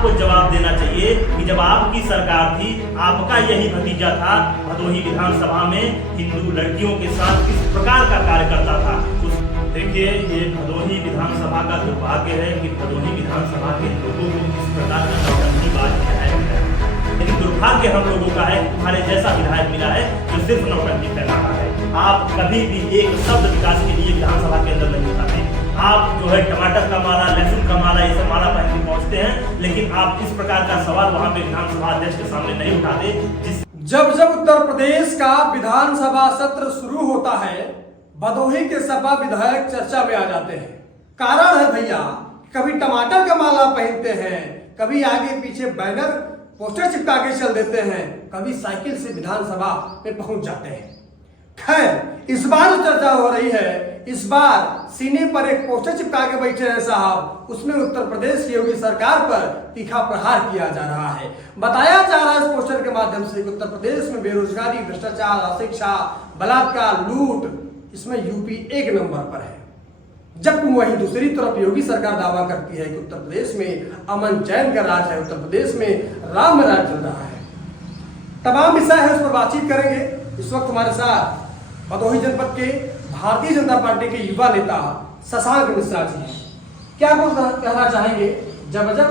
आपको जवाब देना चाहिए कि जब आपकी सरकार थी, आपका यही भतीजा था, भदोही विधानसभा में हिंदू लड़कियों के साथ किस प्रकार का कार्य करता था। देखिए, ये भदोही विधानसभा का दुर्भाग्य है कि भदोही विधानसभा के लोगों को इस प्रकार का नौटंकी बात दिखाया गया है। लेकिन दुर्भाग्य हम लोगों का है, तुम्हारे जैसा विधायक मिला है जो सिर्फ नौटंकी फैला रहा है। आप कभी भी एक शब्द विकास के लिए विधानसभा के अंदर नहीं उठाते। आप जो है टमाटर का माला, लहसुन का माला, ये सब माला पहन के पहुंचते हैं, लेकिन आप इस प्रकार का सवाल वहां पे विधानसभा अध्यक्ष के सामने नहीं उठाते। जब जब उत्तर प्रदेश का विधानसभा सत्र शुरू होता है, भदोही के सपा विधायक चर्चा में आ जाते हैं। कारण है भैया, कभी टमाटर का माला पहनते हैं, कभी आगे पीछे बैनर पोस्टर चिपका के चल देते हैं, कभी साइकिल से विधानसभा में पहुंच जाते हैं। खैर, इस बार जो चर्चा हो रही है, इस बार सीने पर एक पोस्टर चिपका के बैठे हैं साहब, उसमें उत्तर प्रदेश की योगी सरकार पर तीखा प्रहार किया जा रहा है। बताया जा रहा है इस पोस्टर के माध्यम से कि उत्तर प्रदेश में बेरोजगारी, भ्रष्टाचार, अशिक्षा, बलात्कार, लूट, इसमें यूपी 1 नंबर पर है। जब वहीं दूसरी तरफ योगी सरकार दावा करती है कि उत्तर प्रदेश में अमन चैन का राज है, उत्तर प्रदेश में राम राज चल रहा है। तमाम विषय है, उस पर बातचीत करेंगे। इस वक्त हमारे साथ भदोही जनपद के भारतीय जनता पार्टी के युवा नेता शशांक मिश्रा जी हैं। क्या कुछ कहना चाहेंगे? जब जब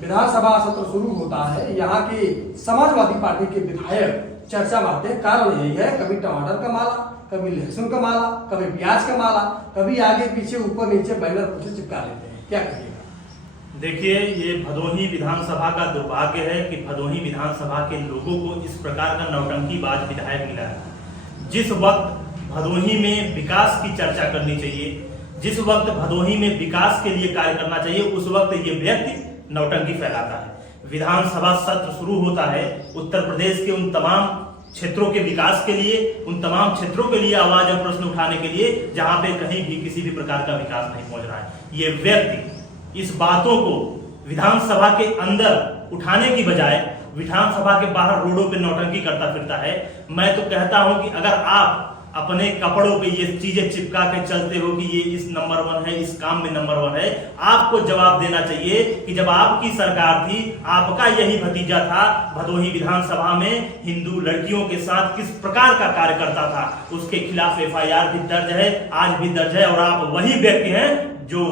विधानसभा सत्र शुरू होता है, यहाँ के समाजवादी पार्टी के विधायक चर्चा में आते हैं। कारण यही है, कभी टमाटर का माला, कभी लहसुन का माला, कभी प्याज का माला, कभी आगे पीछे ऊपर नीचे बैनर पोस्टर चिपका लेते हैं। क्या कहिएगा? देखिए, ये भदोही विधानसभा का दुर्भाग्य है कि भदोही विधानसभा के लोगों को इस प्रकार का नौटंकीबाज विधायक मिला है। जिस वक्त भदोही में विकास की चर्चा करनी चाहिए, जिस वक्त भदोही में विकास के लिए कार्य करना चाहिए, उस वक्त ये व्यक्ति नौटंकी फैलाता है। विधानसभा सत्र शुरू होता है, उत्तर प्रदेश के उन तमाम क्षेत्रों के विकास के लिए, उन तमाम क्षेत्रों के लिए आवाज और प्रश्न उठाने के लिए जहां पे कहीं भी किसी भी प्रकार का विकास नहीं पहुंच रहा है। ये व्यक्ति इस बातों को विधानसभा के अंदर उठाने की बजाय विधानसभा के बाहर रोडों पे नौटंकी करता फिरता है। मैं तो कहता हूं कि अगर आप अपने कपड़ों पे ये चीजें चिपका के चलते हो कि ये इस नंबर 1 है, इस काम में नंबर 1 है, आपको जवाब देना चाहिए कि जब आपकी सरकार थी, आपका यही भतीजा था, भदोही विधानसभा में हिंदू लड़कियों के साथ किस प्रकार का कार्य करता था। उसके खिलाफ FIR भी दर्ज है, आज भी दर्ज है, और आप वही व्यक्ति हैं जो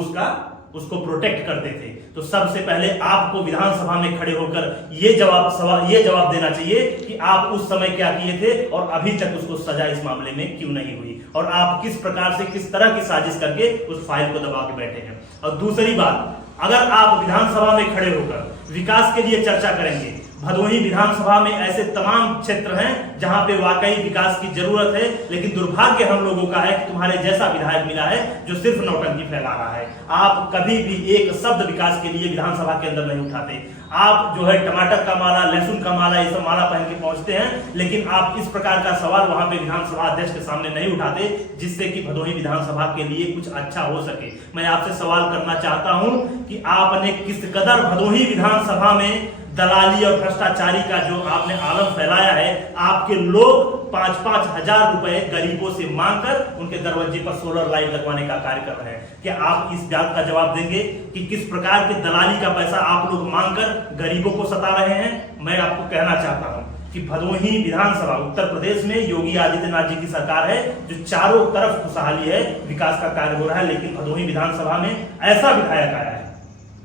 उसको प्रोटेक्ट करते थे। तो सबसे पहले आपको विधानसभा में खड़े होकर ये जवाब देना चाहिए कि आप उस समय क्या किए थे और अभी तक उसको सजा इस मामले में क्यों नहीं हुई, और आप किस प्रकार से, किस तरह की साजिश करके उस फाइल को दबा के बैठे हैं। और दूसरी बात, अगर आप विधानसभा में खड़े होकर विकास के लिए चर्चा करेंगे, भदोही विधानसभा में ऐसे तमाम क्षेत्र हैं जहां पे वाकई विकास की जरूरत है, लेकिन दुर्भाग्य हम लोगों का है कि तुम्हारे जैसा विधायक मिला है जो सिर्फ नौटंकी फैला रहा है। आप कभी भी एक शब्द विकास के लिए विधानसभा के अंदर नहीं उठाते। आप जो है टमाटर का माला, लहसुन का माला, ये सब माला पहन के पहुंचते हैं, लेकिन आप इस प्रकार का सवाल वहां पे विधानसभा अध्यक्ष के सामने नहीं उठाते, जिससे कि भदोही विधानसभा के लिए कुछ अच्छा हो सके। मैं आपसे सवाल करना चाहता हूं कि आपने किस कदर भदोही विधानसभा में दलाली और भ्रष्टाचारी का जो आपने आलम फैलाया है। आपके लोग 5-5 हजार रुपए गरीबों से मांगकर उनके दरवाजे पर सोलर लाइट लगवाने का कार्य कर रहे हैं। क्या आप इस बात का जवाब देंगे कि किस प्रकार के दलाली का पैसा आप लोग मांगकर गरीबों को सता रहे हैं? मैं आपको कहना चाहता हूं कि भदोही विधानसभा उत्तर प्रदेश में योगी आदित्यनाथ जी की सरकार है, जो चारों तरफ खुशहाली है, विकास का कार्य हो रहा है, लेकिन भदोही विधानसभा में ऐसा विधायक आया है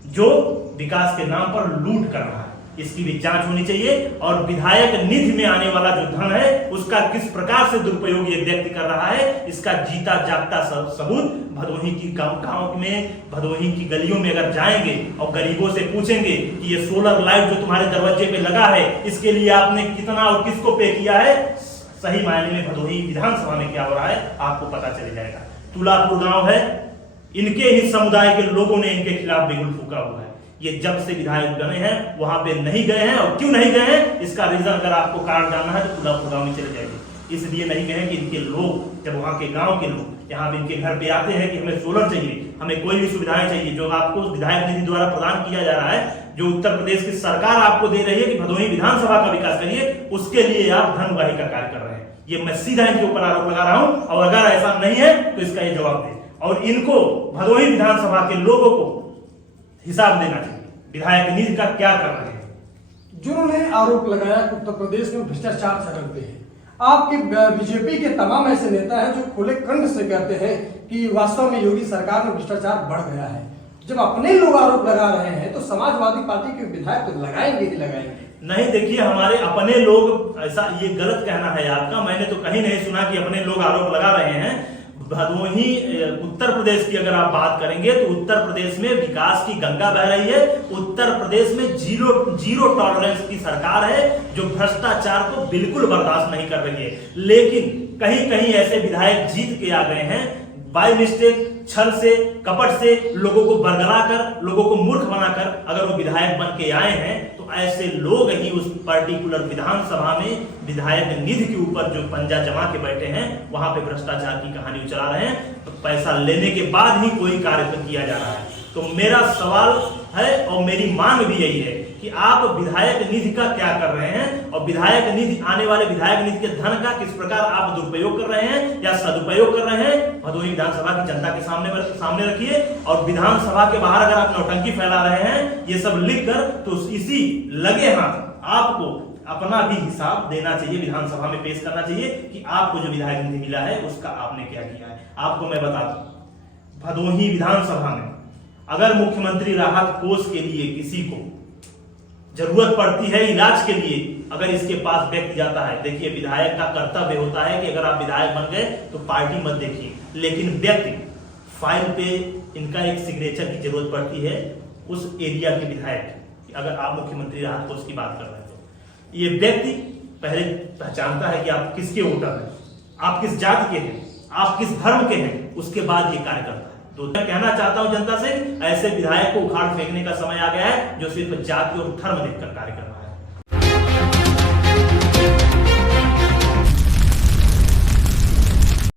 जो विकास के नाम पर लूट कर रहा है। इसकी भी जांच होनी चाहिए, और विधायक निधि में आने वाला जो धन है उसका किस प्रकार से दुरुपयोग ये व्यक्ति कर रहा है, इसका जीता जागता सबूत भदोही की गांव में, भदोही की गलियों में अगर जाएंगे और गरीबों से पूछेंगे कि ये सोलर लाइट जो तुम्हारे दरवाजे पे लगा है, इसके लिए आपने कितना और किसको पे किया है, सही मायने में भदोही विधानसभा में क्या हो रहा है आपको पता चल जाएगा। तुलापुर गांव है, इनके ही समुदाय के लोगों ने इनके खिलाफ बिगुल फूका हुआ है। ये जब से विधायक बने हैं वहां पे नहीं गए हैं, और क्यों नहीं गए हैं इसका रीजन अगर आपको कारण जानना है तो तुलापुर गांव में चले जाइए। इसलिए नहीं गए कि इनके लोग, जब वहां के गांव के लोग यहाँ पे इनके घर पे आते हैं कि हमें सोलर चाहिए, हमें कोई भी सुविधाएं चाहिए जो आपको विधायक निधि द्वारा प्रदान किया जा रहा है, जो उत्तर प्रदेश की सरकार आपको दे रही है कि भदोही विधानसभा का विकास करिए, उसके लिए आप धन उगाही का कार्य कर रहे हैं। ये मैं सीधा इनके ऊपर आरोप लगा रहा हूं, और अगर ऐसा नहीं है तो इसका ये जवाब दें, और इनको भदोही विधानसभा के लोगों को हिसाब देना चाहिए। विधायक निधि का क्या कर रहे हैं। जिन्होंने आरोप लगाया कि उत्तर प्रदेश में भ्रष्टाचार झगड़ते हैं, आपके बीजेपी के तमाम ऐसे नेता हैं जो खुले कंठ से कहते हैं कि वास्तव में योगी सरकार में भ्रष्टाचार बढ़ गया है। जब अपने लोग आरोप लगा रहे हैं तो समाजवादी पार्टी के विधायक तो लगाएंगे ही लगाएंगे। नहीं, देखिए हमारे अपने लोग, ऐसा ये गलत कहना है आपका, मैंने तो कहीं नहीं सुना कि अपने लोग आरोप लगा रहे हैं। भदोही उत्तर प्रदेश की अगर आप बात करेंगे तो उत्तर प्रदेश में विकास की गंगा बह रही है। उत्तर प्रदेश में जीरो टॉलरेंस की सरकार है जो भ्रष्टाचार को बिल्कुल बर्दाश्त नहीं कर रही है। लेकिन कहीं कहीं ऐसे विधायक जीत के आ गए हैं बाय मिस्टेक, छल से, कपट से, लोगों को बरगला कर, लोगों को मूर्ख बनाकर अगर वो विधायक बन के आए हैं तो ऐसे लोग ही उस पर्टिकुलर विधानसभा में विधायक निधि के ऊपर जो पंजा जमा के बैठे हैं वहां पे भ्रष्टाचार की कहानी चला रहे हैं। तो पैसा लेने के बाद ही कोई कार्य किया जा रहा है। तो मेरा सवाल है और मेरी मांग भी यही है कि आप विधायक निधि का क्या कर रहे हैं और विधायक निधि, आने वाले विधायक निधि के धन का किस प्रकार आप दुरुपयोग कर रहे हैं या सदुपयोग कर रहे हैं, भदोही विधानसभा की जनता के सामने रखिए। और विधानसभा के बाहर अगर आप नौटंकी फैला रहे हैं ये सब लिख कर, तो इसी लगे हाथ आपको अपना भी हिसाब देना चाहिए, विधानसभा में पेश करना चाहिए कि आपको जो विधायक निधि मिला है उसका आपने क्या किया है। आपको मैं बता दूं, भदोही विधानसभा में अगर मुख्यमंत्री राहत कोष के लिए किसी को जरूरत पड़ती है इलाज के लिए, अगर इसके पास व्यक्ति जाता है, देखिए विधायक का कर्तव्य होता है कि अगर आप विधायक बन गए तो पार्टी मत देखिए, लेकिन व्यक्ति फाइल पे इनका एक सिग्नेचर की जरूरत पड़ती है उस एरिया के विधायक। अगर आप मुख्यमंत्री राहत कोष की बात कर रहे हैं तो ये व्यक्ति पहले पहचानता है कि आप किसके वोटर हैं, आप किस जाति के हैं, आप किस धर्म के हैं, उसके बाद ये कार्य करता है। तो मैं कहना चाहता हूं जनता से, ऐसे विधायक को उखाड़ फेंकने का समय आ गया है जो सिर्फ जाति और धर्म देखकर कार्य कर रहा है।